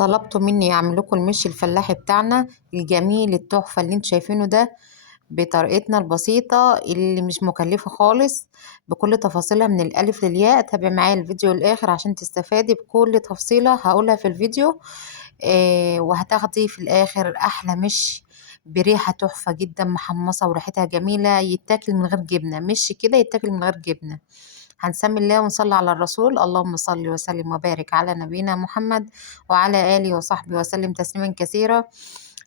طلبتوا مني اعمل لكم المش الفلاحي بتاعنا الجميل التحفة اللي انتوا شايفينه ده بطريقتنا البسيطة اللي مش مكلفة خالص، بكل تفاصيلها من الألف للياء. تابع معايا الفيديو للآخر عشان تستفادي بكل تفصيلة هقولها في الفيديو. وهتاخدي في الآخر أحلى مش بريحة تحفة جدا محمصة وريحتها جميلة، يتاكل من غير جبنة، مش كده يتاكل من غير جبنة. هنسمي الله ونصلي على الرسول. اللهم صل وسلم وبارك على نبينا محمد وعلى آله وصحبه وسلم تسليما كثيرا.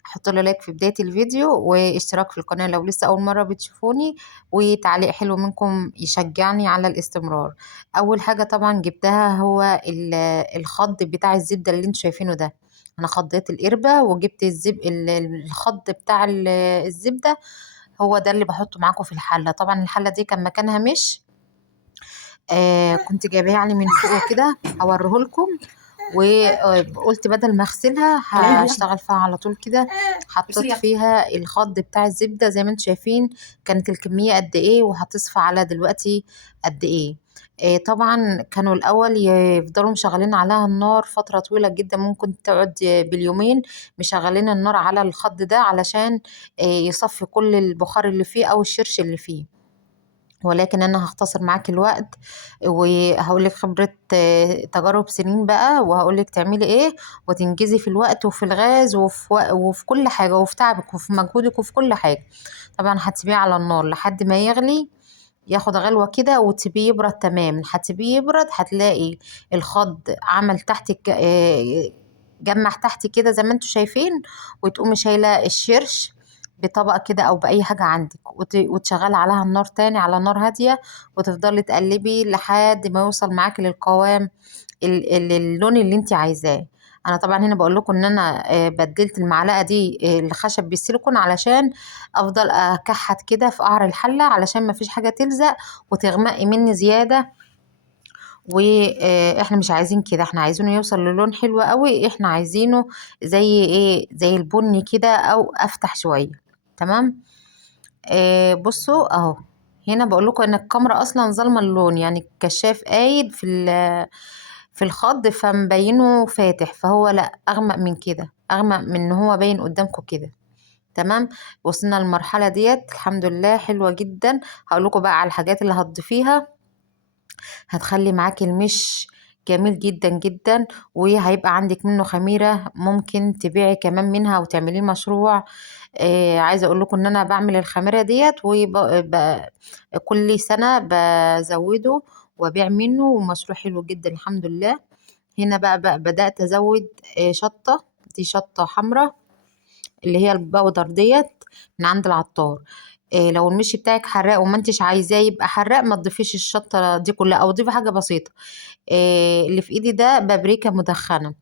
حط له لايك في بداية الفيديو واشتراك في القناة لو لسه أول مرة بتشوفوني، وتعليق حلو منكم يشجعني على الاستمرار. أول حاجة طبعا جبتها هو الخض بتاع الزبدة اللي انتوا شايفينه ده. أنا خضيت القربة وجبت الخض بتاع الزبدة، هو ده اللي بحطه معاكم في الحلة. طبعا الحلة دي كان مكانها مش كنت جايباها يعني من فوق كده هوريهولكم. وقلت بدل ما اغسلها هشتغل فيها على طول كده. حطيت فيها الخض بتاع الزبدة زي ما انتم شايفين كانت الكمية قد ايه، وهتصفى على دلوقتي قد ايه. طبعا كانوا الاول يفضلوا مشغلين عليها النار فترة طويلة جدا، ممكن تقعد باليومين مشغلين النار على الخض ده علشان يصفي كل البخار اللي فيه او الشرش اللي فيه. ولكن انا هختصر معاك الوقت وهقولك خبرة تجارب سنين بقى، وهقولك تعملي ايه وتنجزي في الوقت وفي الغاز وفي كل حاجة وفي تعبك وفي مجهودك وفي كل حاجة. طبعا هتسيبيه على النار لحد ما يغلي، ياخد غلوة كده وتسيبيه يبرد تمام. هتسيبيه يبرد هتلاقي الخض عمل تحت جمع تحت كده زي ما انتوا شايفين، وتقومي شايلة الشرش بطبق كده او باي حاجة عندك وتشغلي عليها النار تاني على نار هادية، وتفضلي تقلبي لحد ما يوصل معاكي للقوام اللون اللي انت عايزاه. انا طبعا هنا بقول لكم ان انا بدلت المعلقه دي الخشب بالسيليكون علشان افضل اكحت كده في قعر الحله علشان ما فيش حاجه تلزق وتغمقي مني زياده. واحنا مش عايزين كده، احنا عايزينه يوصل للون حلو قوي، احنا عايزينه زي ايه، زي البني كده او افتح شويه. تمام. بصوا اهو، هنا بقول لكم ان الكاميرا اصلا ظالمه اللون، يعني الكشاف قايد في الخض فمبينه فاتح، فهو لا اغمق من كده، اغمق من ان هو باين قدامكم كده. تمام. وصلنا للمرحله ديت الحمد لله حلوه جدا. هقول لكم بقى على الحاجات اللي هتضيفيها هتخلي معاكي المش جميل جدا جدا، وهيبقى عندك منه خميرة ممكن تبيعي كمان منها وتعمليه مشروع. عايزة اقول لكم ان انا بعمل الخميرة ديت وكل سنة بزوده وبيع منه، ومشروع حلو جدا الحمد لله. هنا بقى بدأت ازود شطة. دي شطة حمراء اللي هي البودر ديت من عند العطار. لو المشي بتاعك حراق وما انتش عايزاه يبقى حراق ما تضيفيش الشطه دي كلها، او ضيفي حاجه بسيطه. اللي في ايدي ده بابريكا مدخنه،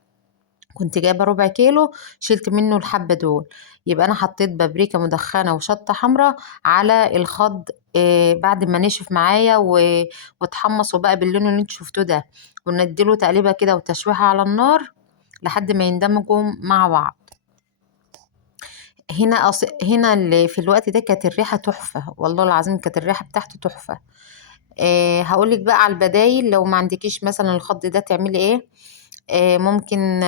كنت جايبه ربع كيلو شلت منه الحبه دول. يبقى انا حطيت بابريكا مدخنه وشطه حمراء على الخض. بعد ما نشف معايا واتحمص وبقى باللون اللي انتوا شفتوه ده، ونديله تقليبه كده وتشويحه على النار لحد ما يندمجوا مع بعض. هنا اللي في الوقت ده كانت الريحة تحفة، والله العظيم كانت الريحة بتاعته تحفة. هقولك بقى على البدايل لو ما عندكيش مثلا الخض ده تعملي ايه. ممكن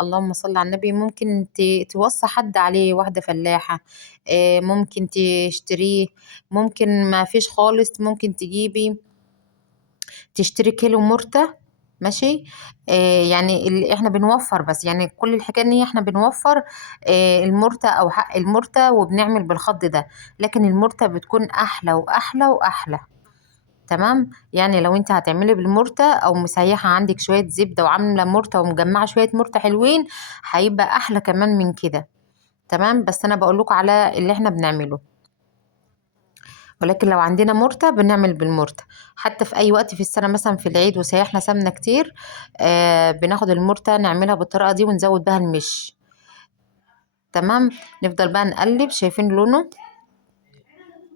اللهم صل على النبي، ممكن توصي حد عليه واحدة فلاحة. ممكن تشتريه، ممكن ما فيش خالص ممكن تشتري كيلو مرتة. ماشي. يعني اللي احنا بنوفر، بس يعني كل الحكايه ان هي احنا بنوفر المرتة او حق المرتة وبنعمل بالخض ده، لكن المرتة بتكون احلى واحلى واحلى. تمام. يعني لو انت هتعملي بالمرتة او مسيحة عندك شوية زبدة وعاملة مرتة ومجمعة شوية مرتة حلوين، هيبقى احلى كمان من كده. تمام. بس انا بقول لكم على اللي احنا بنعمله، ولكن لو عندنا مرتة بنعمل بالمرتة. حتى في اي وقت في السنة مثلا في العيد وسيحنا سمنة كتير، بناخد المرتة نعملها بالطريقة دي ونزود بها المش. تمام. نفضل بقى نقلب. شايفين لونه،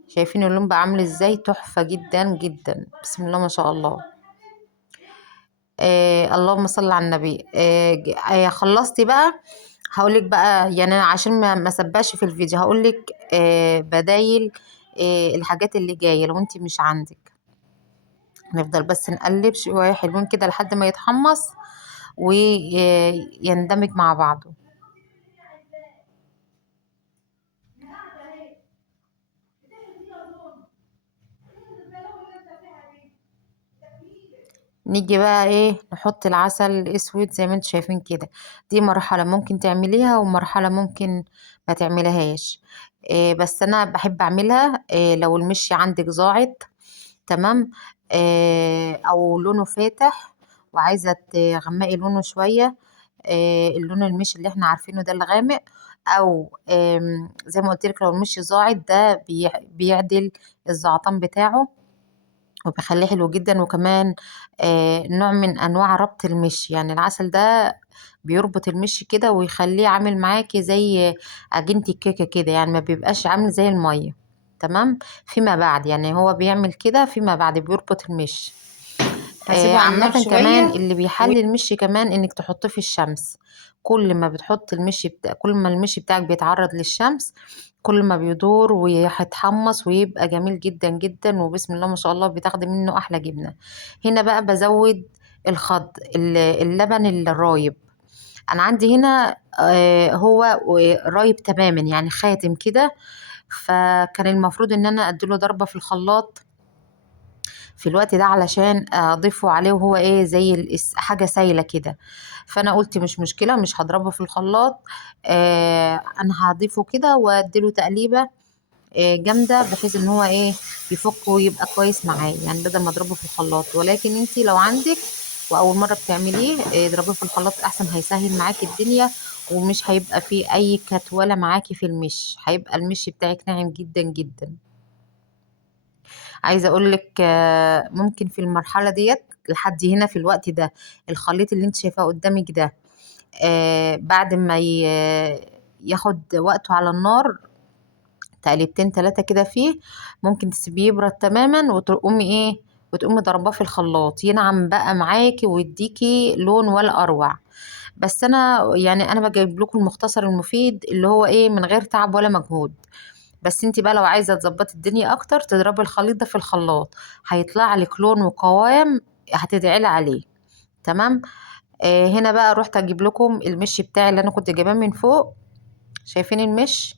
شايفين اللون بقى عامل ازاي، تحفة جدا جدا، بسم الله ما شاء الله. اللهم صل على النبي. خلصتي بقى. هقولك بقى يعني أنا عشان ما سبقش في الفيديو هقولك بدايل الحاجات اللي جاية لو انت مش عندك. نفضل بس نقلب شوية حلوين كده لحد ما يتحمص، ويندمج مع بعضه. نيجي بقى ايه، نحط العسل الاسود زي ما انتم شايفين كده. دي مرحلة ممكن تعمليها ومرحلة ممكن ما تعملهاش. إيه بس انا بحب اعملها إيه لو المشي عندك ضاعت. تمام. إيه او لونه فاتح وعايزة تغمقي لونه شوية. إيه اللون المشي اللي احنا عارفينه ده الغامق. او زي ما قلت لك لو المشي ضاعت ده بيعدل الزعتان بتاعه وبيخليه حلو جدا. وكمان نوع من انواع ربط المشي، يعني العسل ده بيربط المشي كده ويخليه عامل معاكي زي عجينة الكيكة كده، يعني ما بيبقاش عامل زي المية. تمام. فيما بعد يعني هو بيعمل كده فيما بعد بيربط المشي. هسيبه على النار عامة كمان شوية. اللي بيحلي المشي كمان انك تحطيه في الشمس. كل ما بتحط كل ما المشي بتاعك بيتعرض للشمس كل ما بيدور وهيتحمص ويبقى جميل جدا جدا، وبسم الله ما شاء الله بتاخدي منه احلى جبنة. هنا بقى بزود الخض اللبن الرايب. انا عندي هنا هو رايب تماما يعني خاتم كده. فكان المفروض ان انا اديله ضربة في الخلاط في الوقت ده علشان اضيفه عليه وهو ايه زي حاجة سايلة كده. فانا قلت مش مشكلة مش هضربه في الخلاط. انا هضيفه كده واديله تقليبة جامدة بحيث ان هو ايه يفك ويبقى كويس معايا، يعني بدل ما اضربه في الخلاط. ولكن انتي لو عندك واول مرة بتعمليه اضربيه في الخلاط احسن، هيسهل معاكي الدنيا ومش هيبقى فيه اي كتولة معاكي في المش، هيبقى المش بتاعك ناعم جدا جدا. عايزة اقولك ممكن في المرحلة ديت لحد هنا في الوقت ده الخليط اللي انت شايفاه قدامك ده بعد ما ياخد وقته على النار تقليبتين تلاتة كده فيه، ممكن تسيبيه يبرد تماما وتقومي ايه وتقومي ضرباه في الخلاط ينعم بقى معاكي ويديكي لون ولا اروع. بس انا يعني انا بجيب لكم المختصر المفيد اللي هو ايه من غير تعب ولا مجهود. بس انت بقى لو عايزه تظبطي الدنيا اكتر تضربي الخليط ده في الخلاط هيطلع لك لون وقوام هتدعيلي عليه. تمام. هنا بقى رحت اجيب لكم المش بتاعي اللي انا كنت جايباه من فوق. شايفين المش؟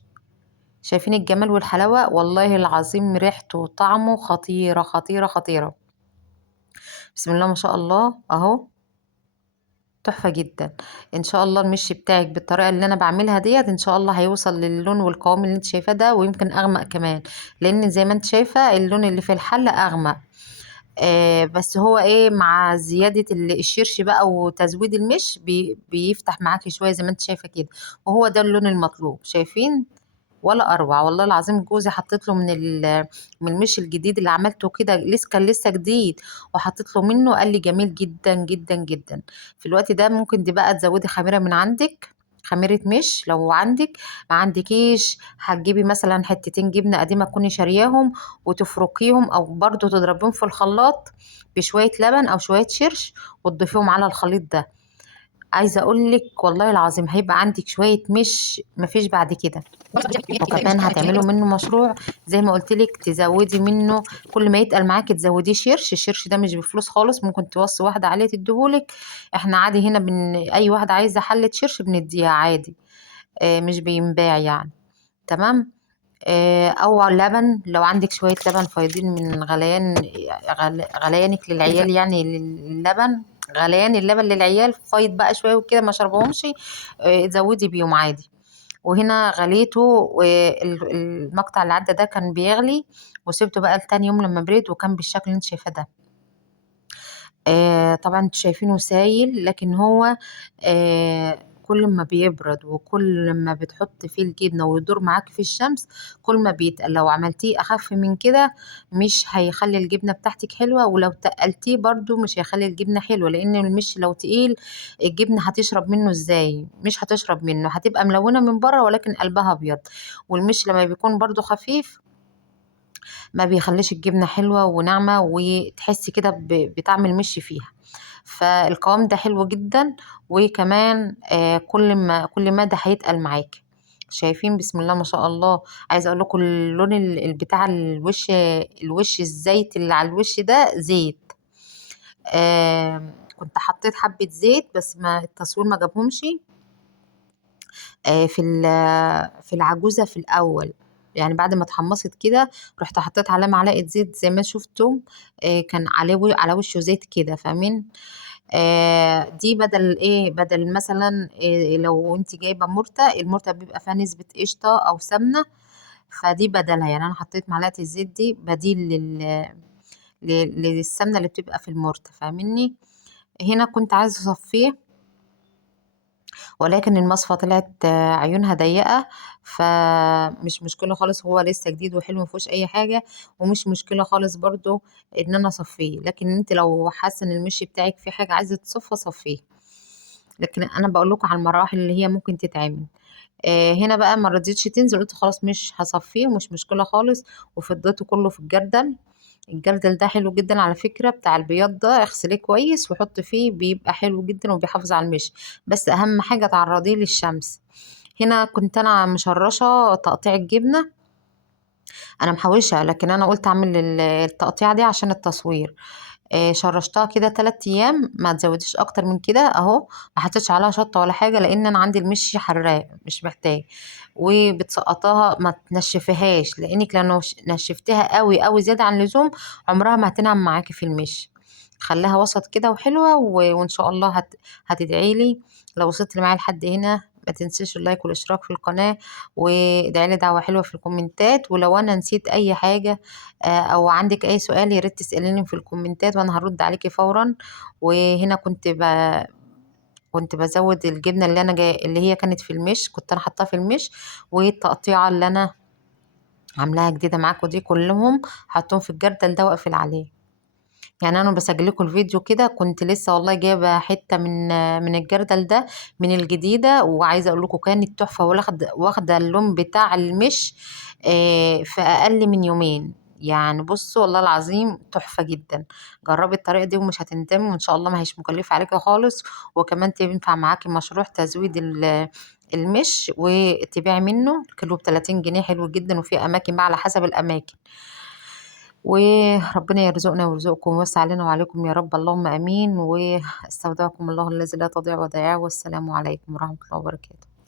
شايفين الجمال والحلاوه؟ والله العظيم ريحته وطعمه خطيره خطيره خطيره. بسم الله ما شاء الله اهو تحفة جدا. ان شاء الله المش بتاعك بالطريقة اللي انا بعملها ديت ان شاء الله هيوصل للون والقوام اللي انت شايفاه ده ويمكن اغمق كمان، لان زي ما انت شايفة اللون اللي في الحلة اغمق. بس هو ايه مع زيادة الشرش بقى وتزويد المش بيفتح معاكي شوية زي ما انت شايفة كده. وهو ده اللون المطلوب. شايفين؟ ولا اروع والله العظيم. جوزي حطيت له من المش الجديد اللي عملته كده لسه كان لسه جديد وحطيت له منه قال لي جميل جدا جدا جدا. في الوقت ده ممكن دي بقى تزودي خميره من عندك، خميره مش لو عندك. ما عندكيش هتجيبي مثلا حتتين جبنه قديمه تكوني شارياهم وتفركيهم او برضو تضربيهم في الخلاط بشويه لبن او شويه شرش وتضيفيهم على الخليط ده. عايزه اقول لك والله العظيم هيبقى عندك شويه مش مفيش بعد كده. وكمان هتعملوا منه مشروع زي ما قلت لك تزودي منه كل ما يتقل معاكي تزوديه شرش. الشرش ده مش بفلوس خالص، ممكن توصي واحده عليه تديهولك. احنا عادي هنا اي واحده عايزه حله شرش بنديها عادي. مش بينباع يعني. تمام. او لبن لو عندك شويه لبن فايضين من غليانك للعيال يعني اللبن غليان اللبن للعيال فايض بقى شويه وكده ما شربهمش زودي بيهم عادي. وهنا غليته والمقطع اللي عدى ده كان بيغلي وسبته بقى لتاني يوم لما برد وكان بالشكل اللي انت شايفاه ده. طبعا انتوا شايفينه سايل لكن هو كل ما بيبرد وكل ما بتحط فيه الجبنة ويدور معاك في الشمس كل ما بيتقل. لو عملتيه أخف من كده مش هيخلي الجبنة بتاعتك حلوة، ولو تقلتيه برضو مش هيخلي الجبنة حلوة، لأن المش لو تقيل الجبنة هتشرب منه ازاي؟ مش هتشرب منه، هتبقى ملونة من بره ولكن قلبها أبيض. والمش لما بيكون برضو خفيف ما بيخليش الجبنة حلوة وناعمة وتحسي كده بطعم المش فيها. فالقوام ده حلو جدا. وكمان كل ما ده هيتقل معاكي. شايفين؟ بسم الله ما شاء الله. عايزه اقول لكم اللون بتاع الوش الزيت اللي على الوش ده زيت. كنت حطيت حبة زيت بس ما التصوير ما جابهمش في العجوزة في الأول. يعني بعد ما اتحمصت كده رحت حطيت عليها معلقة زيت زي ما شفتم. كان على وشه زيت كده، فاهمين؟ دي بدل ايه، بدل مثلا إيه لو انت جايبة مرتة، المرتة بيبقى فيها نسبة قشطة او سمنة، فدي بدلها. يعني انا حطيت معلقة الزيت دي بديل للسمنة اللي بتبقى في المرتة، فاهميني؟ هنا كنت عايزة اصفيه، ولكن المصفى طلعت عيونها ضيقة، فمش مشكلة خالص، هو لسه جديد وحلو مفيهوش اي حاجة، ومش مشكلة خالص برضو ان انا اصفيه. لكن انت لو حاسة ان المشي بتاعك فيه حاجة عايزة تصفى صفيه، لكن انا بقول لكم على المراحل اللي هي ممكن تتعمل. هنا بقى ما رضيتش تنزل، قلت خلاص مش هصفيه ومش مشكلة خالص، وفضيته كله في الجردل. الجردل ده حلو جدا على فكرة، بتاع البياض ده اغسليه كويس وحط فيه، بيبقى حلو جدا وبيحافظ على المشي، بس اهم حاجة تعرضيه للشمس. هنا كنت انا مشرشة تقطيع الجبنة، انا محوشة، لكن انا قلت اعمل التقطيعة دي عشان التصوير. شرشتها كده 3 ايام، ما تزوديش اكتر من كده اهو. ما حطيتش عليها شطه ولا حاجه لان انا عندي المشي حراق مش محتاج. وبتسقطاها ما تنشفيهاش، لانك لو نشفتها قوي قوي زياده عن اللزوم عمرها ما هتنعم معاكي في المشي. خليها وسط كده وحلوه وان شاء الله هتدعي لي. لو وصلت لي معايا لحد هنا ما تنسيش اللايك والاشتراك في القناه، وادعي لي دعوه حلوه في الكومنتات. ولو انا نسيت اي حاجه او عندك اي سؤال يا ريت تسأليني في الكومنتات وانا هرد عليكي فورا. وهنا كنت بزود الجبنة اللي انا اللي هي كانت في المش، كنت انا حطاها في المش، والتقطيعة اللي انا عاملاها جديدة معاكم دي كلهم حطهم في الجردل ده واقفل عليه. يعني انا بسجل لكم الفيديو كده كنت لسه والله جايبه حته من الجردل ده من الجديده، وعايزه اقول لكم كانت تحفه، واخده اللون بتاع المش في اقل من يومين. يعني بصوا والله العظيم تحفه جدا. جربي الطريقه دي ومش هتندمي، وان شاء الله ما هيش مكلفه عليكي خالص، وكمان تنفع معاكي مشروع تزويد المش، وتبيعي منه كيلو ب30 جنيه، حلو جدا. وفي اماكن بقى على حسب الاماكن. وربنا يرزقنا ويرزقكم ويوسع علينا وعليكم يا رب، اللهم امين. واستودعكم الله الذي لا تضيع ودائعه، والسلام عليكم ورحمه الله وبركاته.